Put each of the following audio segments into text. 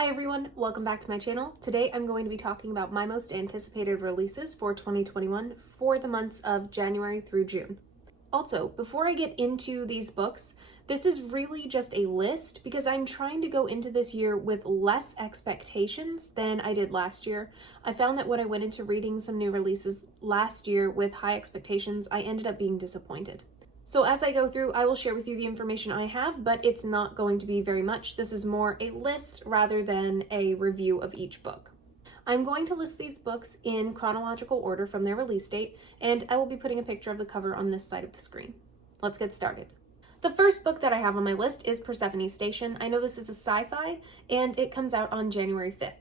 Hi everyone, welcome back to my channel. Today I'm going to be talking about my most anticipated releases for 2021 for the months of January through June. Also, before I get into these books, this is really just a list because I'm trying to go into this year with less expectations than I did last year. I found that when I went into reading some new releases last year with high expectations, I ended up being disappointed. So as I go through, I will share with you the information I have, but it's not going to be very much. This is more a list rather than a review of each book. I'm going to list these books in chronological order from their release date, and I will be putting a picture of the cover on this side of the screen. Let's get started. The first book that I have on my list is Persephone Station. I know this is a sci-fi, and it comes out on January 5th.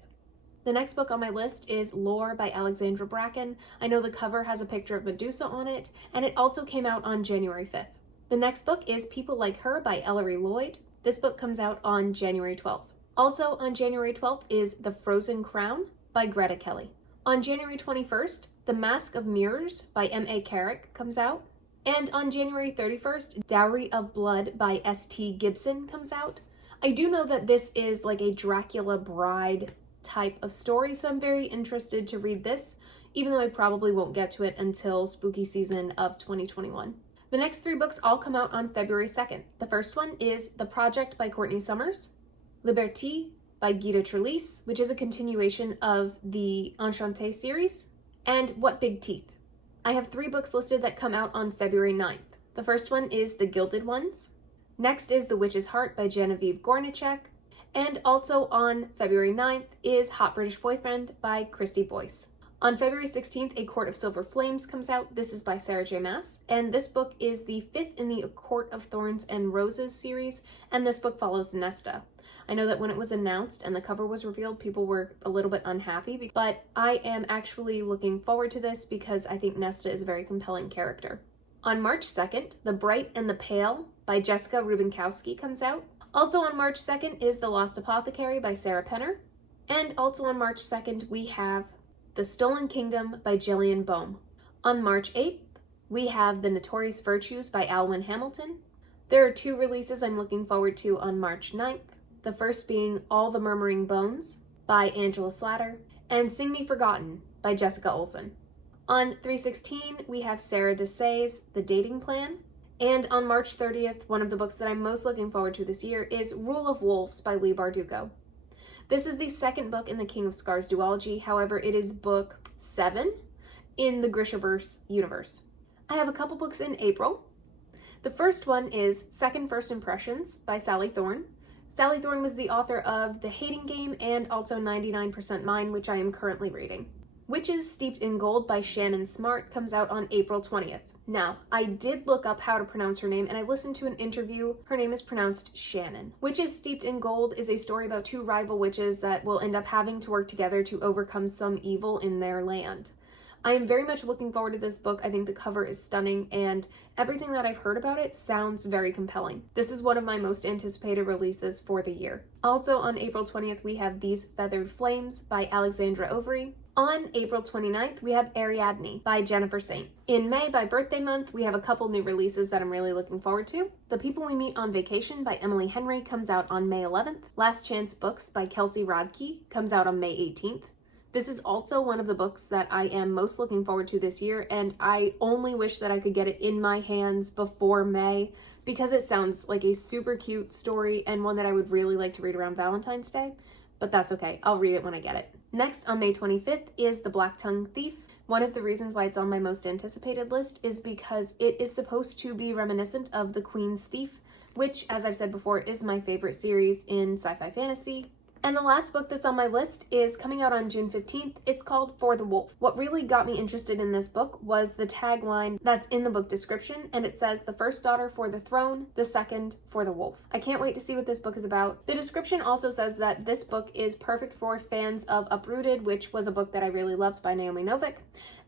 The next book on my list is Lore by Alexandra Bracken. I know the cover has a picture of Medusa on it, and it also came out on January 5th. The next book is People Like Her by Ellery Lloyd. This book comes out on January 12th. Also on January 12th is The Frozen Crown by Greta Kelly. On January 21st, The Mask of Mirrors by M.A. Carrick comes out. And on January 31st, Dowry of Blood by S.T. Gibson comes out. I do know that this is like a Dracula bride type of story, so I'm very interested to read this, even though I probably won't get to it until spooky season of 2021. The next three books all come out on February 2nd. The first one is The Project by Courtney Summers, Liberté by Guida Trellis, which is a continuation of the Enchantée series, and What Big Teeth. I have three books listed that come out on February 9th. The first one is The Gilded Ones. Next is The Witch's Heart by Genevieve Gornichek. And also on February 9th is Hot British Boyfriend by Christy Boyce. On February 16th, A Court of Silver Flames comes out. This is by Sarah J. Maas, and this book is the fifth in the A Court of Thorns and Roses series, and this book follows Nesta. I know that when it was announced and the cover was revealed, people were a little bit unhappy, but I am actually looking forward to this because I think Nesta is a very compelling character. On March 2nd, The Bright and the Pale by Jessica Rubinkowski comes out. Also on March 2nd is The Lost Apothecary by Sarah Penner. And also on March 2nd, we have The Stolen Kingdom by Gillian Boehm. On March 8th, we have The Notorious Virtues by Alwyn Hamilton. There are two releases I'm looking forward to on March 9th. The first being All the Murmuring Bones by Angela Slatter and Sing Me Forgotten by Jessica Olsen. On 3/16, we have Sarah Desai's The Dating Plan. And on March 30th, one of the books that I'm most looking forward to this year is Rule of Wolves by Leigh Bardugo. This is the second book in the King of Scars duology, however, it is book 7 in the Grishaverse universe. I have a couple books in April. The first one is Second First Impressions by Sally Thorne. Sally Thorne was the author of The Hating Game and also 99% Mine, which I am currently reading. Witches Steeped in Gold by Shannon Smart comes out on April 20th. Now, I did look up how to pronounce her name, and I listened to an interview. Her name is pronounced Shannon. Witches Steeped in Gold is a story about two rival witches that will end up having to work together to overcome some evil in their land. I am very much looking forward to this book. I think the cover is stunning, and everything that I've heard about it sounds very compelling. This is one of my most anticipated releases for the year. Also on April 20th, we have These Feathered Flames by Alexandra Overy. On April 29th, we have Ariadne by Jennifer Saint. In May, by birthday month, we have a couple new releases that I'm really looking forward to. The People We Meet on Vacation by Emily Henry comes out on May 11th. Last Chance Books by Kelsey Rodkey comes out on May 18th. This is also one of the books that I am most looking forward to this year, and I only wish that I could get it in my hands before May because it sounds like a super cute story and one that I would really like to read around Valentine's Day, but that's okay. I'll read it when I get it. Next, on May 25th, is The Black Tongue Thief. One of the reasons why it's on my most anticipated list is because it is supposed to be reminiscent of The Queen's Thief, which, as I've said before, is my favorite series in sci-fi fantasy. And the last book that's on my list is coming out on June 15th. It's called For the Wolf. What really got me interested in this book was the tagline that's in the book description, and it says, "The first daughter for the throne, the second for the wolf." I can't wait to see what this book is about. The description also says that this book is perfect for fans of Uprooted, which was a book that I really loved by Naomi Novik,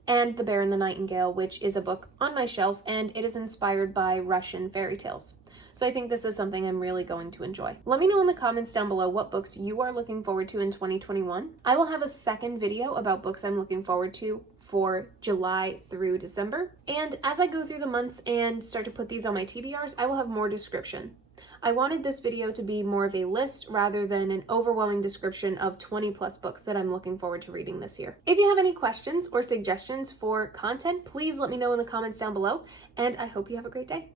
and The Bear and the Nightingale, which is a book on my shelf, and it is inspired by Russian fairy tales. So I think this is something I'm really going to enjoy. Let me know in the comments down below what books you are looking forward to in 2021. I will have a second video about books I'm looking forward to for July through December. And as I go through the months and start to put these on my TBRs, I will have more description. I wanted this video to be more of a list rather than an overwhelming description of 20 plus books that I'm looking forward to reading this year. If you have any questions or suggestions for content, please let me know in the comments down below, and I hope you have a great day.